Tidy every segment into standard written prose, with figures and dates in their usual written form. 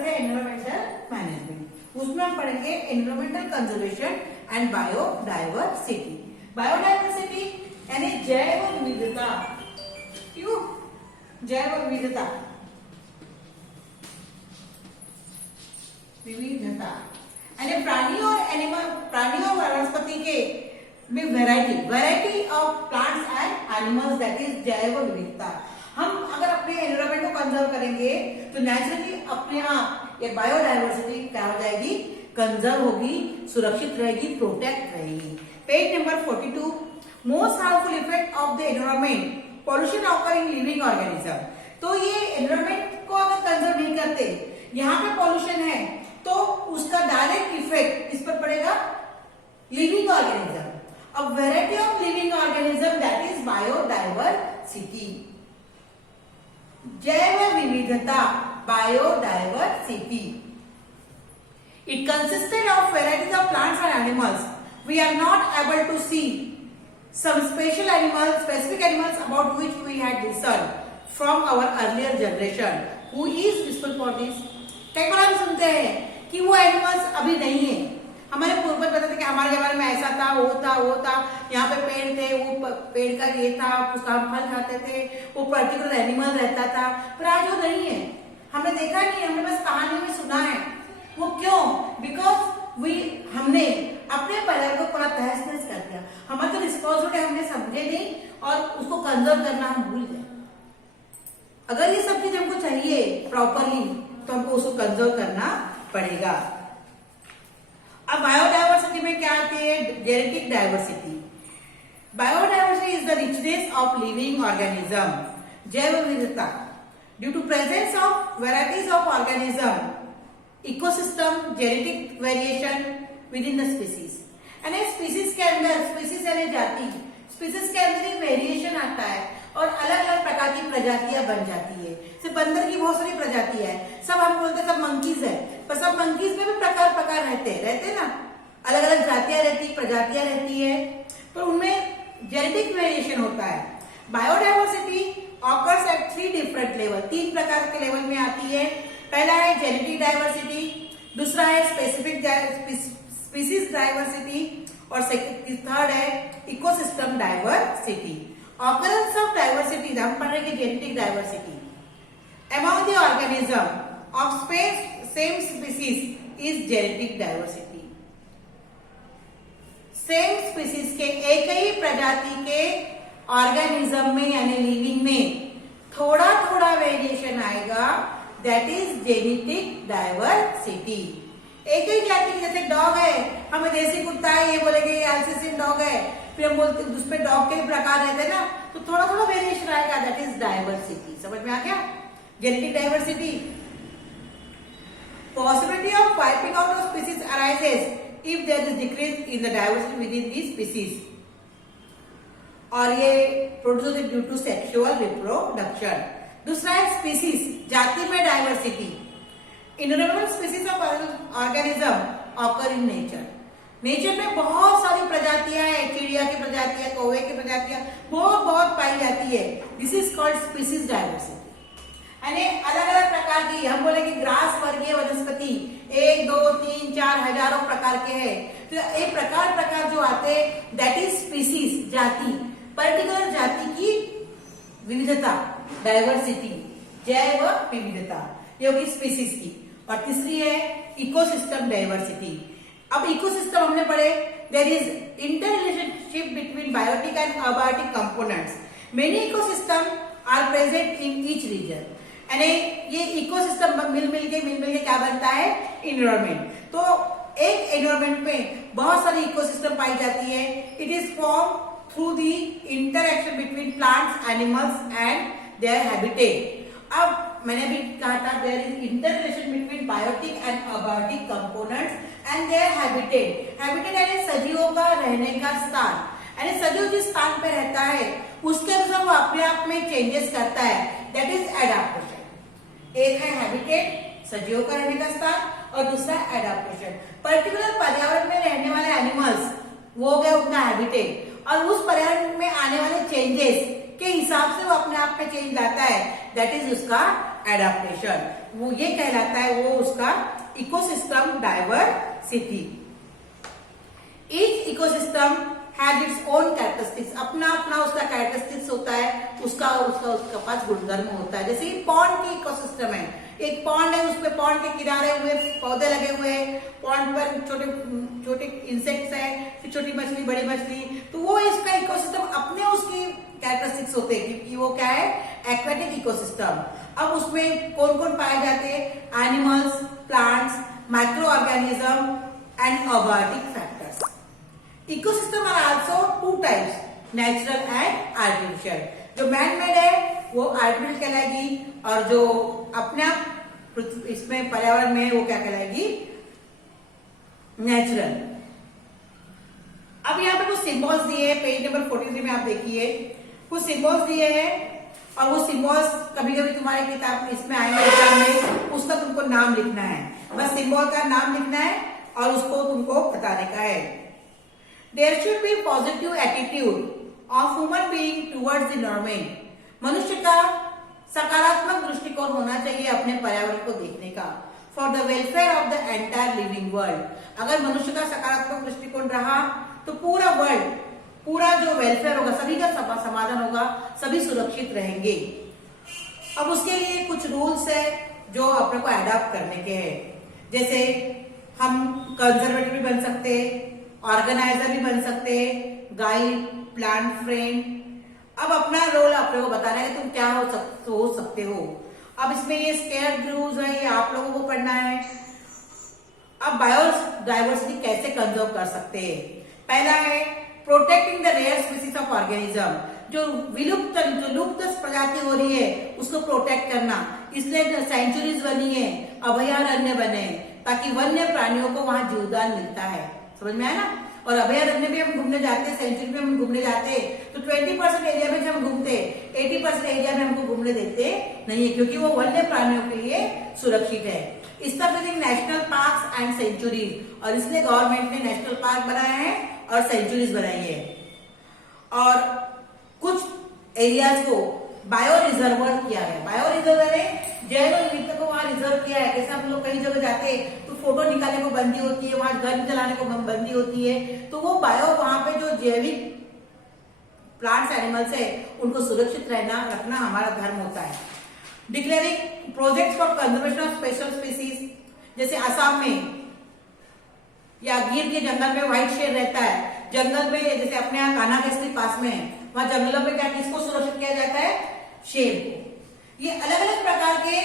Chapter है environmental management, उसमें हम पढ़ेंगे environmental conservation and biodiversity. Biodiversity यानी जैव विविधता। क्यों जैव विविधता? विविधता यानी प्राणी और वनस्पति के variety of plants and animals, that is जैव विविधता। हम अगर अपने एनवायरमेंट को कंजर्व करेंगे तो नेचुरली अपने आप ये बायोडाइवर्सिटी क्या हो जाएगी, कंजर्व होगी, सुरक्षित रहेगी, प्रोटेक्ट रहेगी। Page number 42, most harmful effect of the environment, pollution occur in living organism. तो ये एनवायरमेंट को अगर कंजर्व नहीं करते, यहाँ पे पॉल्यूशन है तो उसका डायरेक्ट इफेक्ट किस पर पड़ेगा, लिविंग ऑर्गेनिज्म। अब variety of living organism that is biodiversity, जैव विविधता, biodiversity. It consisted of varieties of plants and animals. We are not able to see some specific animals about which we had listened from our earlier generation. Who is responsible for this? कई बार हम सुनते हैं कि वो animals अभी नहीं है। हमारे पूर्वज बताते कि हमारे जमाने में ऐसा था, वो था, यहाँ पे पेड़ थे, वो पेड़ का ये था, उसका हम फल खाते थे, वो पर्टिकुलर एनिमल रहता था, पर आज वो नहीं है। हमने देखा नहीं, हमने बस कहानी में सुना है। वो क्यों? बिकॉज हमने अपने पर्यावरण को पूरा तहस नहस कर दिया। हमारी तो रिस्पॉन्सिबिलिटी हमने समझे नहीं और उसको कंजर्व करना हम भूल गए। अगर ये सब चीज हमको चाहिए प्रॉपरली तो हमको उसको कंजर्व करना पड़ेगा। अब बायोडाइवर्सिटी में क्या आती है, genetic diversity. Biodiversity is the richness of living organism, जैव विविधता, due to presence of varieties of organism, ecosystem, genetic variation within the species. यानी स्पीसीज के अंदर, स्पीसीज यानी जाति, स्पीसीज के अंदर एक वेरिएशन आता है और अलग अलग प्रकार की प्रजातियां बन जाती है। सिर्फ बंदर की बहुत सारी प्रजातियां है, सब हम बोलते सब मंकीज है, पर सब मंकीज में भी प्रकार रहते ना, अलग अलग जातियां रहती, प्रजातियां रहती है, तो उनमें जेनेटिक वेरिएशन होता है। Biodiversity occurs eight 3 different level, 3 प्रकार के लेवल में आती है। पहला है जेनेटिक डाइवर्सिटी, दूसरा है स्पेसिफिक स्पीसीज डाइवर्सिटी और थर्ड है ecosystem diversity. Occurrence of diversity हम पढ़ रहे हैं genetic diversity among the organism of same species is genetic diversity. Same species के एक ही प्रजाति के ऑर्गेनिज्म में यानी लिविंग में थोड़ा थोड़ा वेरिएशन आएगा, दैट इज जेनेटिक डाइवर्सिटी। एक ही जाति की, जैसे डॉग है, हमें देसी कुत्ता है, ये बोलेंगे ये अल्सेशियन डॉग है, फिर हम बोलते हैं उसपे डॉग के भी प्रकार रहते हैं ना, तो थोड़ा थोड़ा वेरिएशन आएगा, दैट इज डाइवर्सिटी। समझ में आ गया? Genetic diversity. Possibility of wiping out of species arises if there is decrease in the diversity within the species, और ये produce due to sexual reproduction. दूसरा है स्पीसीज, जाति में diversity. Innumerable species of organism occur in nature. Nature में बहुत सारी प्रजातियां हैं, चिड़िया की प्रजातियां, कौवे की प्रजातियां बहुत पाई जाती है। This is called species diversity. यानी अलग अलग प्रकार की, हम बोले कि ग्रास वर्गीय वनस्पति 1, 2, 3, 4 हजारों प्रकार के हैं। तो एक प्रकार जो आते हैं दैट इज स्पीसीज, जाति, पर्टिकुलर जाति की विविधता, डाइवर्सिटी, जैव विविधता, ये होगी स्पीसीज की। और तीसरी है इकोसिस्टम डाइवर्सिटी। अब इकोसिस्टम हमने पढ़े, there is interrelationship between biotic and abiotic components. Many ecosystem are present in each region. यानी ये इकोसिस्टम मिल के क्या बनता है, एनवायरमेंट। तो एक एनवायरमेंट में बहुत सारी इकोसिस्टम पाई जाती है। It is form through the interaction between plants, animals and their habitat. अब मैंने भी कहा था there is interrelation between biotic and abiotic components and their habitat. Habitat यानी सजीवों का रहने का स्थान, यानी सजीव जिस स्थान पे रहता है उसके अनुसार वो अपने आप में चेंजेस करता है, दैट इज एडाप्टेशन। एक है हैबिटेट, सजीवों का रहने का स्थान, और दूसरा एडाप्टेशन, पर्टिकुलर पर्यावरण में रहने वाले एनिमल्स, वो हो गया उनका हैबिटेट, और उस पर्यावरण में आने वाले चेंजेस के हिसाब से वो अपने आप में चेंज लाता है, दैट इज उसका एडाप्टेशन, वो ये कहलाता है वो उसका ecosystem diversity. Each ecosystem has its own characteristics, अपना अपना उसका कैरेक्टरिस्टिक्स होता है, उसका पास गुणधर्म होता है। जैसे पॉन्ड की इकोसिस्टम है, एक पॉन्ड है, उसमें पॉन्ड के किनारे हुए पौधे लगे हुए हैं, पॉन्ड पर छोटे छोटे इंसेक्ट्स है, फिर छोटी मछली बड़ी मछली, तो वो इसका इकोसिस्टम अपने उसकी कैरेक्टरिस्टिक्स होते हैं क्योंकि वो क्या है एक्वेटिक इकोसिस्टम। अब उसमें कौन कौन पाए जाते हैं, animals, plants, microorganism and abiotic factors. Ecosystem are also two types, natural and artificial. जो मैन मेड है वो आर्टिफिशियल कहलाएगी, और जो अपने आप इसमें पर्यावरण में वो क्या कहलाएगी, नेचुरल। अब यहाँ पे कुछ सिंबल्स दिए हैं, पेज नंबर 43 में आप देखिए कुछ सिंबल्स दिए हैं, और वो सिंबल्स कभी कभी तुम्हारे किताब इसमें आएंगे एग्जाम में, उसका तुमको नाम लिखना है, बस सिंबल का नाम लिखना है और उसको तुमको बताने का है। There should be positive attitude of human being towards the environment. मनुष्य का सकारात्मक दृष्टिकोण होना चाहिए अपने पर्यावरण को देखने का। For the welfare of the entire living world. अगर मनुष्य का सकारात्मक दृष्टिकोण रहा तो पूरा वर्ल्ड, पूरा जो वेलफेयर होगा, सभी का समाधान होगा, सभी सुरक्षित रहेंगे। अब उसके लिए कुछ रूल्स है जो अपने को अडॉप्ट करने के हैं, जैसे हम कंजर्वेटर भी बन सकते हैं, ऑर्गेनाइजर भी बन सकते हैं, गाइड, प्लांट फ्रेंड। अब अपना रोल अपने को बताना है तुम क्या हो सकते हो। अब इसमें ये स्केयर रूल्स है, ये आप लोगों को पढ़ना है। अब बायोडाइवर्सिटी कैसे कंजर्व कर सकते हैं, पहला है protecting the rare species of organism, जो लुप्त प्रजाति हो रही है उसको प्रोटेक्ट करना, इसलिए सेंचुरीज बनी है, अभयारण्य बने, ताकि वन्य प्राणियों को वहां जीवदान मिलता है। समझ में आया ना। और अभयारण्य में हम घूमने जाते हैं, सेंचुरी में हम घूमने जाते हैं, तो 20% एरिया में जब हम घूमते हैं, 80% एरिया में हमको घूमने देते नहीं है, क्योंकि वो वन्य प्राणियों के लिए सुरक्षित है। Establishing national parks and sanctuaries, और इसलिए गवर्नमेंट ने नेशनल पार्क बनाया है और सेंचुरीज बनाई है। और कुछ एरियाज को बायो रिजर्व किया है। बायो रिजर्व है जैव विविधता को वहां रिजर्व किया है। जैसे हम लोग कई जगह जाते हैं तो फोटो निकालने को बंदी होती है, वहां गन चलाने को बंदी होती है, तो वो बायो वहां पे जो जैविक प्लांट्स एनिमल्स है उनको सुरक्षित रखना हमारा धर्म होता है। Declaring projects for conservation of special species, जैसे असम में या गिर के जंगल में व्हाइट शेर रहता है, जंगल में जैसे अपने यहाँ कान्हा के पास में है, वहां जंगलों में क्या किसको सुरक्षित किया जाता है, शेर को। ये अलग अलग प्रकार के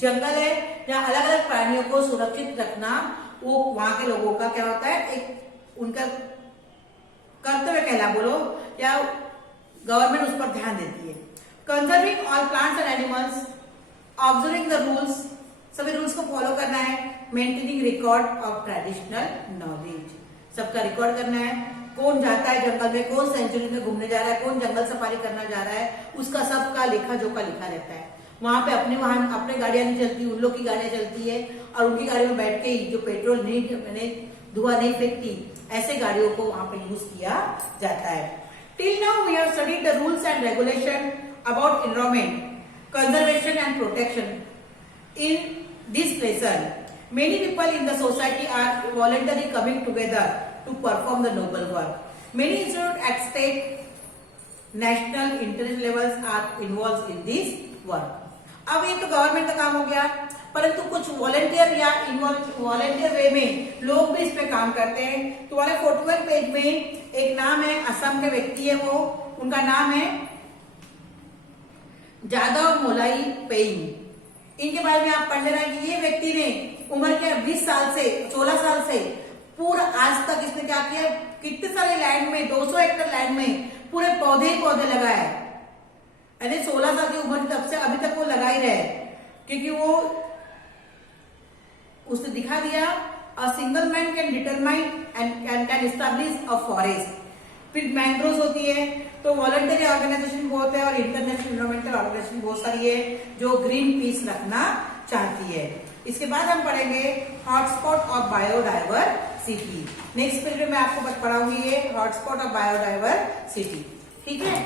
जंगल है जहाँ अलग अलग प्राणियों को सुरक्षित रखना वो वहां के लोगों का क्या होता है, एक उनका कर्तव्य कहला बोलो, या गवर्नमेंट उस पर ध्यान देती है। Conserving all plants and animals, observing the rules, सभी रूल्स को फॉलो करना है। Maintaining record of traditional knowledge, सबका रिकॉर्ड करना है, कौन जाता है जंगल में, कौन सेंचुरी में घूमने जा रहा है, कौन जंगल सफारी करना जा रहा है, उसका सबका लेखा जोखा लिखा रहता है। वहां पे अपने गाड़ियां नहीं चलती, उन लोग की गाड़ियां चलती है, और उनकी गाड़ी में बैठ के ही जो पेट्रोल नहीं धुआं नहीं फेंकती, ऐसे गाड़ियों को वहां पे यूज किया जाता है। Till now we have studied the rules and regulation about environment conservation and protection. In this lesson many people in the society are voluntarily coming together to perform the noble work. Many institutes at state, national, international levels are involved in this work. अब ये तो government का काम हो गया, परंतु कुछ volunteer या वॉलंटियर वे में लोग भी इस पे काम करते हैं। तुम्हारे 41 पेज में एक नाम है, असम के व्यक्ति है वो, उनका नाम है जादव मोलाई पेइंग। इनके बारे में आप पढ़ लेना कि ये व्यक्ति ने उम्र के 20 साल से 16 साल से पूरा आज तक इसने क्या किया, कितने सारे लैंड में 200 हेक्टेयर लैंड में पूरे पौधे ही पौधे लगाए। यानी 16 साल की उम्र तब से अभी तक वो लगा ही रहे, क्योंकि वो उसने दिखा दिया a single man can determine and can establish a forest. फिर मैंग्रोव होती है, तो वॉलंटरी ऑर्गेनाइजेशन बहुत है और इंटरनेशनल एनवायरमेंटल ऑर्गेनाइजेशन बहुत सारी है जो ग्रीन पीस रखना चाहती है। इसके बाद हम पढ़ेंगे hotspot of biodiversity. Next period में आपको पढ़ाऊंगी ये हॉटस्पॉट ऑफ बायोडाइवर्सिटी। ठीक है।